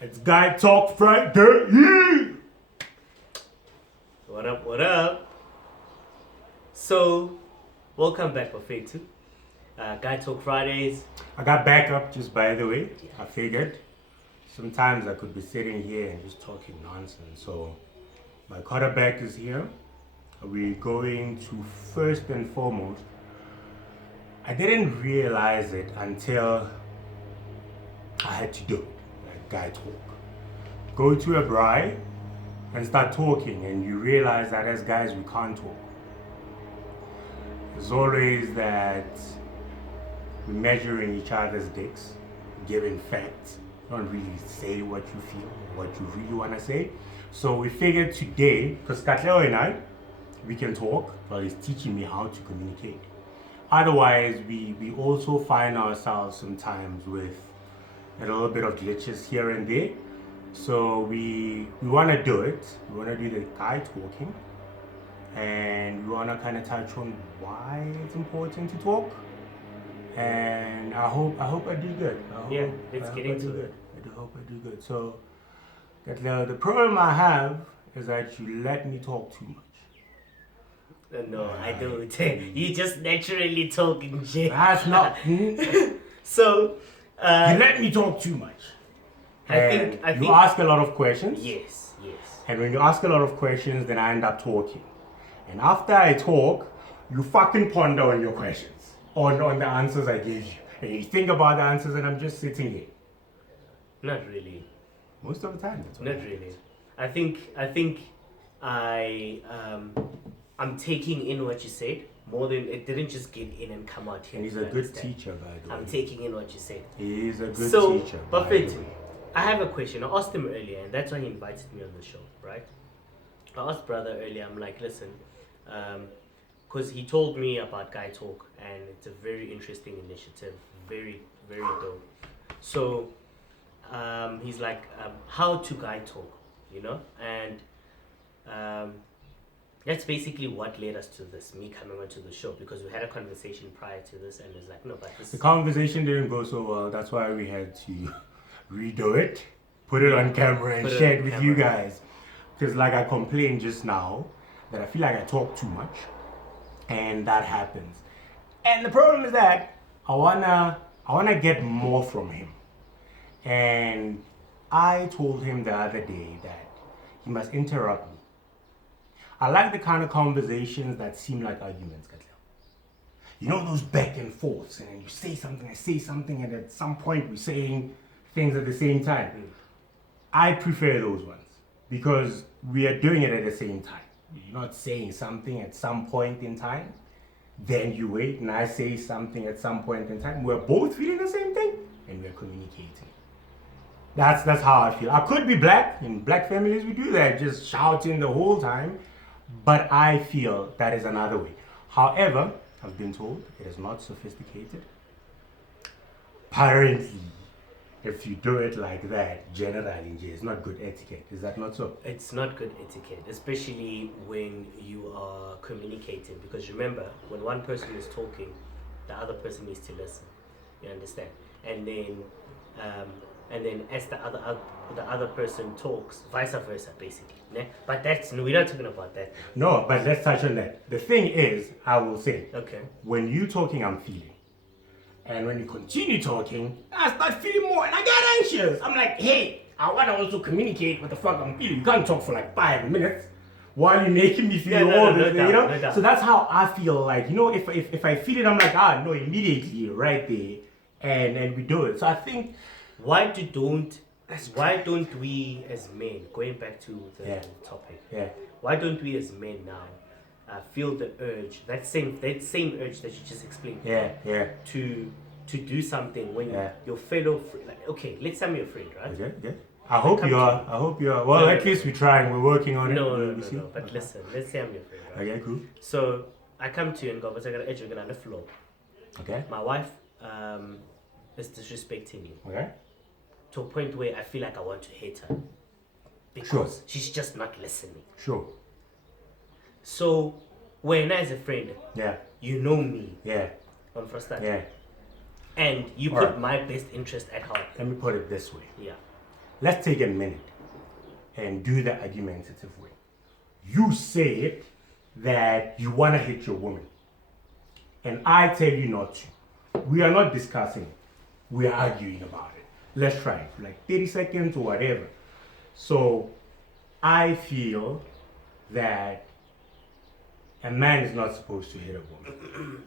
It's Guytalk Friday. What up, what up? So, welcome back for Fade 2. Guytalk Fridays. I got backup just by the way. I figured sometimes I could be sitting here and just talking nonsense. So my quarterback is here. We're going to first and foremost. I didn't realize it until I had to do it, like guy talk. Go to a bride and start talking, and you realize that as guys we can't talk. It's always that we're measuring each other's dicks, giving facts, don't really say what you feel, what you really want to say. So we figured today, because Katleo and I, we can talk, but he's teaching me how to communicate. Otherwise, we also find ourselves sometimes with a little bit of glitches here and there. So we want to do it. We want to do the guy talking, and we want to kind of touch on why it's important to talk. And I hope I do good. Let's get into it. I hope I do good. So, the problem I have is that you let me talk too much. No, I don't. You just naturally talking shit. That's not. So, you let me talk too much. I think you ask a lot of questions. Yes. And when you ask a lot of questions, then I end up talking. And after I talk, you fucking ponder on your questions, on the answers I gave you. And you think about the answers, and I'm just sitting here. Not really. Most of the time, that's what Not really. I think I'm taking in what you said more than it didn't just get in and come out here. And he's a good teacher, by the way. I'm taking in what you said. He is a good So, teacher. Buffett, I have a question. I asked him earlier, and that's why he invited me on the show, right? I asked brother earlier, I'm like, listen, because he told me about Guy Talk, and it's a very interesting initiative, very, very dope. So, he's like, how to Guy Talk, you know? And that's basically what led us to this, me coming onto the show, because we had a conversation prior to this, and it's like, no, but this The conversation didn't go so well. That's why we had to redo it, put it on camera, and share it with you guys. Because like I complained just now, that I feel like I talk too much, and that happens. And the problem is that I wanna get more from him. And I told him the other day that he must interrupt me. I like the kind of conversations that seem like arguments, Katleo. You know those back and forths, and then you say something, I say something, and at some point we're saying things at the same time. I prefer those ones because we are doing it at the same time. You're not saying something at some point in time, then you wait, and I say something at some point in time. We're both feeling the same thing, and we're communicating. That's how I feel. I could be black. In black families, we do that, just shouting the whole time. But I feel that is another way. However, I've been told it is not sophisticated. Apparently, if you do it like that, generally, it's not good etiquette. Is that not so? It's not good etiquette, especially when you are communicating. Because remember, when one person is talking, the other person needs to listen. You understand? And then as the other person talks, vice versa, basically. Ne? But we're not talking about that. No, but let's touch on that. The thing is, I will say, Okay. when you talking, I'm feeling. And when you continue talking, I start feeling more and I get anxious. I'm like, hey, I want to also communicate what the fuck I'm feeling. You can't talk for like 5 minutes while you're making me feel all this, you know? No. So that's how I feel like, you know, if I feel it, I'm like, no, immediately right there. And we do it. So I think... Why don't we as men, going back to the topic, why don't we as men now feel the urge, that same urge that you just explained, to do something when your fellow friend, like, okay, let's say I'm your friend, right? Okay. I hope you are. Well, at least we're trying. We're working on it. No. But listen, let's say I'm your friend, right? Okay, cool. So I come to you and go, but I got an edge on the floor. Okay. My wife is disrespecting you. Okay. To a point where I feel like I want to hate her because she's just not listening. Sure. So when as a friend, you know me. On first time. And you put my best interest at heart. Let me put it this way. let's take a minute and do the argumentative way. You said that you want to hit your woman, and I tell you not to. We are not discussing, we are arguing about it. Let's try it for like 30 seconds or whatever. So I feel that a man is not supposed to hit a woman.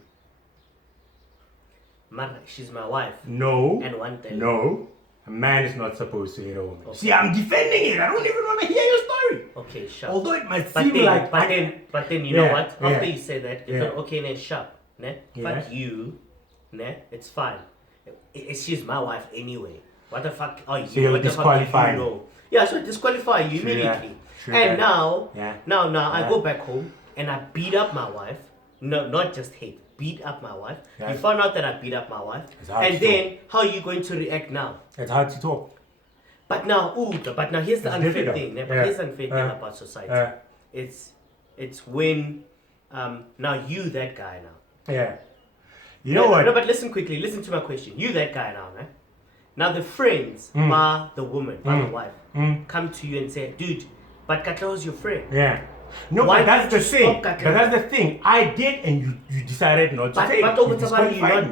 Man, she's my wife. No. And one thing. No. A man is not supposed to hit a woman. Okay. See, I'm defending it. I don't even want to hear your story. Okay, sharp. Although it might But seem then, like... but then, you know what? yeah. After you say that, you Yeah. go, okay, then sharp. Ne? Yeah. Fuck you. Ne? It's fine. She's my wife anyway. What the fuck are you? So you're What the fuck do disqualifying. you know? Yeah, so disqualify you True immediately. that. True And that. now, Yeah. I Yeah. go back home and I beat up my wife. No, not just hate. Beat up my wife. Yeah. You found out that I beat up my wife. It's hard And to then, how are you going to react now? It's hard to talk. But now, here's the It's unfair difficult. thing. But Yeah. here's the unfair thing about society. It's when now you that guy now. Yeah. You know what? No, but listen quickly. Listen to my question. You that guy now, right? Now the friends, bar the woman, bar the wife, come to you and say, dude, but Katla's your friend. Yeah. No, Why but that's don't the you thing. stop But that's the thing. I did, and you decided not to take it. But You over disqualified me.